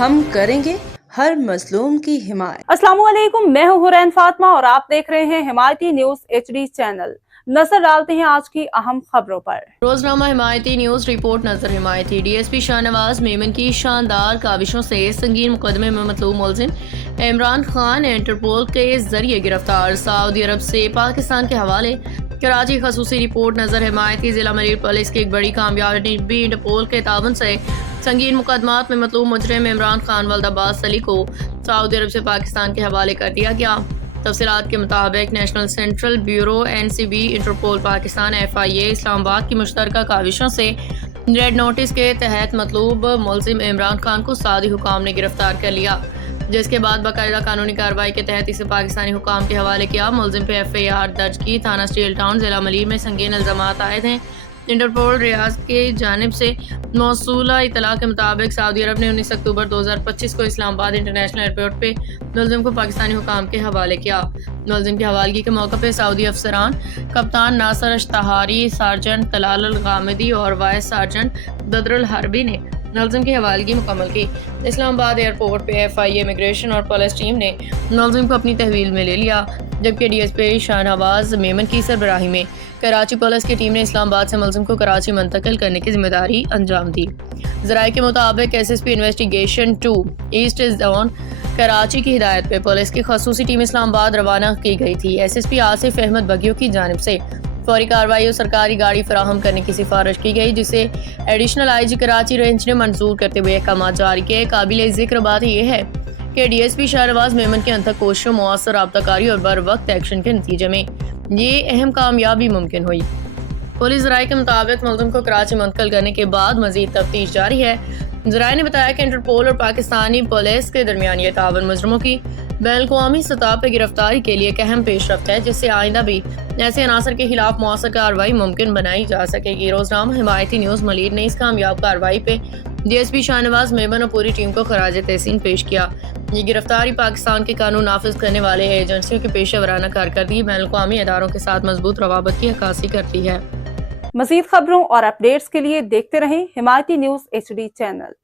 ہم کریں گے ہر مظلوم کی حمایت۔ السلام علیکم، میں ہوں حرین فاطمہ اور آپ دیکھ رہے ہیں حمایتی نیوز HD چینل۔ نظر ڈالتے ہیں آج کی اہم خبروں پر۔ روزنامہ حمایتی نیوز رپورٹ نظر حمایتی DSP شاہ نواز میمن کی شاندار کاوشوں سے سنگین مقدمے میں مطلوب ملزم عمران خان انٹرپول کے ذریعے گرفتار، سعودی عرب سے پاکستان کے حوالے۔ کراچی خصوصی رپورٹ نظر حمایتی ضلع ملیر پولیس کی ایک بڑی کامیابی بھی انٹرپول کے تعاون سے سنگین مقدمات میں مطلوب مجرم عمران خان ولد عباس علی کو سعودی عرب سے پاکستان کے حوالے کر دیا گیا۔ تفصیلات کے مطابق national central bureau NCB Interpol Pakistan FIA اسلام آباد کی مشترکہ کاوشوں سے ریڈ نوٹس کے تحت مطلوب ملزم عمران خان کو سعودی حکام نے گرفتار کر لیا، جس کے بعد باقاعدہ قانونی کارروائی کے تحت اسے پاکستانی حکام کے حوالے کیا۔ ملزم پہ FIR درج کی، تھانہ اسٹیل ٹاؤن ضلع ملیر میں سنگین الزامات عائد ہیں۔ انٹرپول ریاض کی جانب سے موصولہ اطلاع کے مطابق سعودی عرب نے 19 اکتوبر 2025 کو اسلام آباد انٹرنیشنل ایئرپورٹ پہ ملزم کو پاکستانی حکام کے حوالے کیا۔ ملزم کی حوالگی کے موقع پہ سعودی افسران کپتان ناصر اشتہاری، سارجنٹ طلال الغامدی اور وائس سارجنٹ بدر الحربی نے ملزم کی حوالگی مکمل کی۔ اسلام آباد ایئرپورٹ پہ FIA امیگریشن اور پولیس ٹیم نے ملزم کو اپنی تحویل میں لے لیا، جبکہ DSP شاہ نواز میمن کی سربراہی میں کراچی پولیس کی ٹیم نے اسلام آباد سے ملزم کو کراچی منتقل کرنے کی ذمہ داری انجام دی۔ ذرائع کے مطابق SSP investigation 2 east zone Karachi کی ہدایت پہ پولیس کی خصوصی ٹیم اسلام آباد روانہ کی گئی تھی۔ SSP آصف احمد بگیو کی جانب سے فوری کارروائی اور سرکاری گاڑی فراہم کرنے کی سفارش کی گئی، جسے ایڈیشنل IG کراچی رینج نے منظور کرتے ہوئے احکامات جاری کیے۔ قابل ذکر بات یہ ہے کہ DSP شاہ نواز میمن کی انتھک کوششوں، مؤثر رابطہ کاری اور بر وقت ایکشن کے نتیجے میں یہ اہم کامیابی ممکن ہوئی۔ پولیس ذرائع کے مطابق ملزم کو کراچی منتقل کرنے کے بعد مزید تفتیش جاری ہے۔ ذرائع نے بتایا کہ انٹرپول اور پاکستانی پولیس کے درمیان یہ تعاون مجرموں کی بین الاقوامی سطح پہ گرفتاری کے لیے ایک اہم پیش رفت ہے، جس سے آئندہ بھی ایسے عناصر کے خلاف مؤثر کارروائی ممکن بنائی جا سکے گی۔ روزنامہ حمایتی نیوز ملیر نے اس کامیاب کارروائی پہ DSP شاہ نواز میمن اور پوری ٹیم کو خراج تحسین پیش کیا۔ یہ گرفتاری پاکستان کے قانون نافذ کرنے والے ایجنسیوں کے پیشہ ورانہ کارکردگی، بین الاقوامی اداروں کے ساتھ مضبوط روابط کی عکاسی کرتی ہے۔ مزید خبروں اور اپڈیٹس کے لیے دیکھتے رہیں حمایتی نیوز HD چینل۔